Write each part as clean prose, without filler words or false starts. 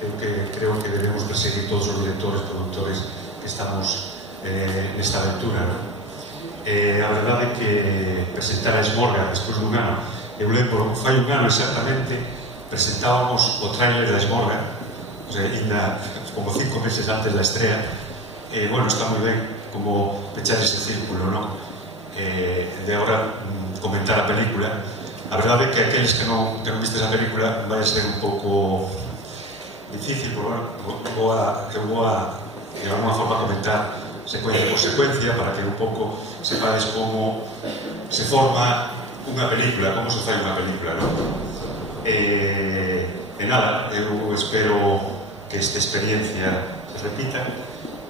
creo que debemos perseguir todos os directores, produtores que estamos nesta aventura, non? A verdade é que presentar a Esmorga despois dun ano, eu lembro, fai un ano exactamente, presentábamos o tráiler da Esmorga, o sea, ainda como 5 meses antes da estrela, e, bueno, está moi ben como pechar ese círculo, non? De agora comentar a película. A verdade é que aqueles que non vistes a película vai ser un pouco difícil, porque, bueno, eu vou a de alguna forma comentar secuencia por secuencia para que un pouco sepades como se forma unha película, como se fai unha película, non? E nada, eu espero que esta experiencia se repita,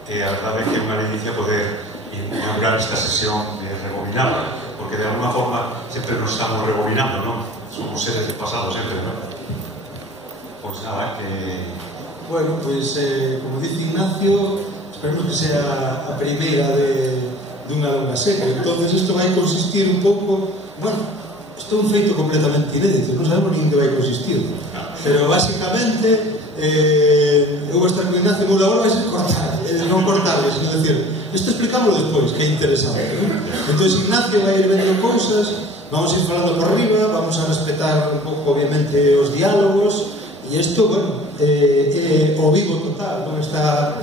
e a verdade é que é unha delicia poder inaugurar esta sesión rebobinada, porque de alguna forma sempre nos estamos rebobinando, non? Somos seres del pasado sempre, non? Pois nada, que... Bueno, pois, como dice Ignacio, esperemos que sea a primeira dunha longa serie. Entonces isto vai consistir un pouco, bueno, isto é un feito completamente inédito, non sabemos nin que vai consistir, pero basicamente eu vou estar con Ignacio, e agora vai ser cortar, non cortarles, sino decir, isto explicámoslo despois, que é interesante, non? Entón Ignacio vai ir vendo cousas, vamos ir falando por riba, vamos a respetar un pouco obviamente os diálogos, e isto, bueno, o vivo total, non está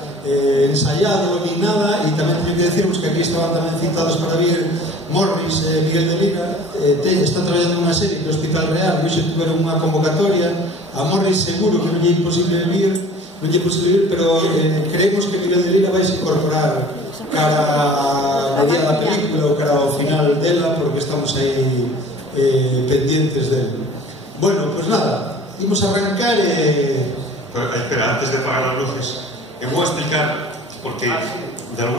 ensayado ni nada. E tamén teño que decirvos que aquí estaban tamén citados para vir Morris e Miguel de Lina, están traballando nunha serie que é o Hospital Real, e hoxe tuveron unha convocatoria. A Morris seguro que non lle é imposible vir, pero creemos que Miguel de Lina vai se incorporar cara a día da película ou cara ao final dela, porque estamos aí pendientes del. Bueno, pois nada, imos arrancar Pero, espera, antes de apagar as luces, eu vou explicar porque de